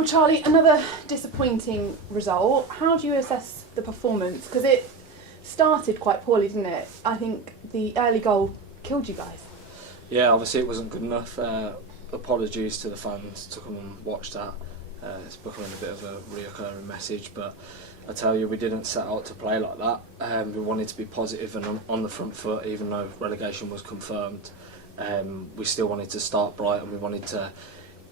Well, Charlie, another disappointing result. How do you assess the performance? Because it started quite poorly, didn't it? I think the early goal killed you guys. Yeah, obviously it wasn't good enough. Apologies to the fans to come and watch that. It's becoming a bit of a reoccurring message, but I tell you, we didn't set out to play like that. We wanted to be positive and on the front foot, even though relegation was confirmed. We still wanted to start bright, and we wanted to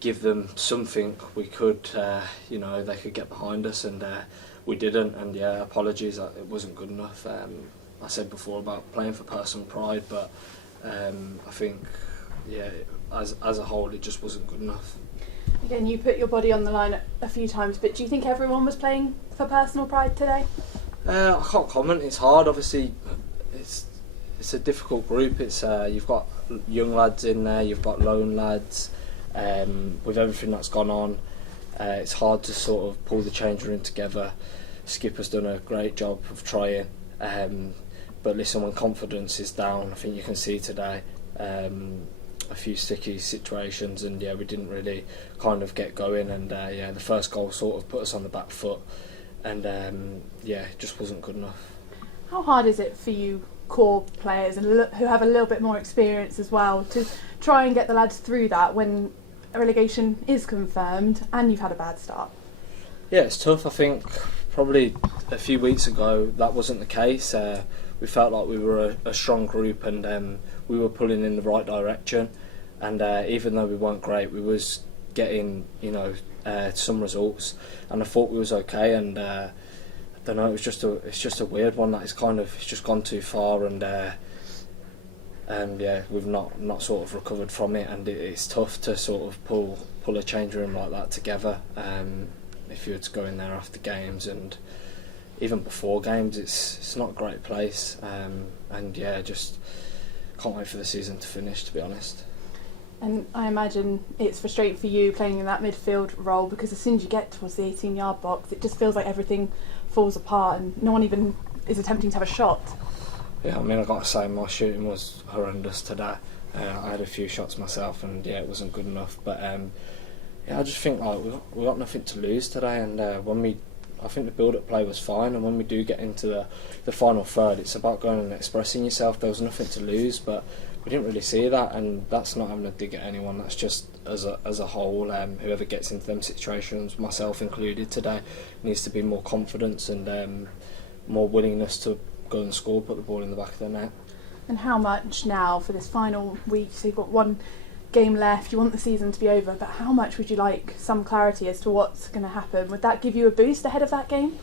give them something we could, they could get behind us, and we didn't. And yeah, apologies, it wasn't good enough. I said before about playing for personal pride, but I think, yeah, as a whole, it just wasn't good enough. Again, you put your body on the line a few times, but do you think everyone was playing for personal pride today? I can't comment. It's hard. Obviously, it's a difficult group. It's you've got young lads in there, you've got lone lads. With everything that's gone on, it's hard to sort of pull the change room together. Skipper's done a great job of trying, but listen, when confidence is down, I think you can see today a few sticky situations, and yeah, we didn't really kind of get going, and the first goal sort of put us on the back foot, and it just wasn't good enough. How hard is it for you core players and who have a little bit more experience as well to try and get the lads through that when a relegation is confirmed and you've had a bad start? Yeah, it's tough. I think probably a few weeks ago that wasn't the case. We felt like we were a strong group, and we were pulling in the right direction, and even though we weren't great, we was getting some results, and I thought we was okay, and I don't know, it's just a weird one that it's just gone too far, and we've not sort of recovered from it, and it's tough to sort of pull a change room like that together. If you were to go in there after games and even before games, it's not a great place, just can't wait for the season to finish, to be honest. And I imagine it's frustrating for you playing in that midfield role, because as soon as you get towards the 18-yard box, it just feels like everything falls apart and no one even is attempting to have a shot. Yeah, I mean, I've got to say my shooting was horrendous today. I had a few shots myself, and yeah, it wasn't good enough. But I just think like we got nothing to lose today, and I think the build-up play was fine, and when we do get into the final third, it's about going and expressing yourself. There was nothing to lose, but we didn't really see that, and that's not having a dig at anyone. That's just as a whole, whoever gets into them situations, myself included today, needs to be more confidence and more willingness to go and score, put the ball in the back of the net. And how much now for this final week? So you've got one game left, you want the season to be over, but how much would you like some clarity as to what's going to happen? Would that give you a boost ahead of that game?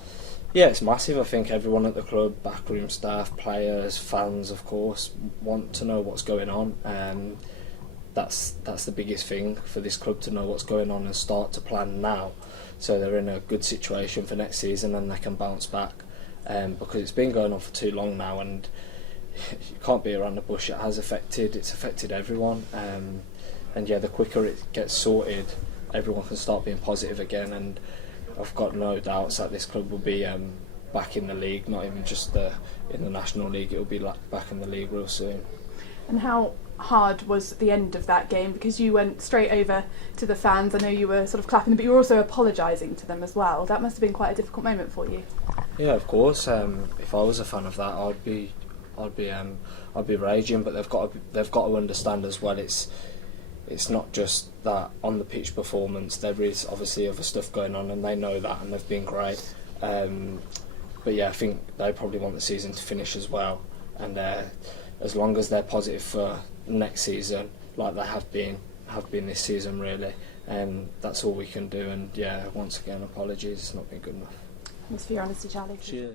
Yeah, it's massive. I think everyone at the club, backroom staff, players, fans, of course, want to know what's going on. That's the biggest thing for this club, to know what's going on and start to plan now, so they're in a good situation for next season and they can bounce back. Because it's been going on for too long now, and you can't be around the bush. It's affected everyone. The quicker it gets sorted, everyone can start being positive again, and I've got no doubts that this club will be back in the league, not even just in the National League. It will be back in the league real soon. And how hard was the end of that game? Because you went straight over to the fans. I know you were sort of clapping them, but you were also apologising to them as well. That must have been quite a difficult moment for you. Yeah, of course. If I was a fan of that, I'd be raging. But they've got to understand as well. It's not just that on the pitch performance. There is obviously other stuff going on, and they know that, and they've been great. But yeah, I think they probably want the season to finish as well. And as long as they're positive for next season, like they have been this season, really, that's all we can do. And yeah, once again, apologies. It's not been good enough. Thanks for your honesty, Charlie. Cheers.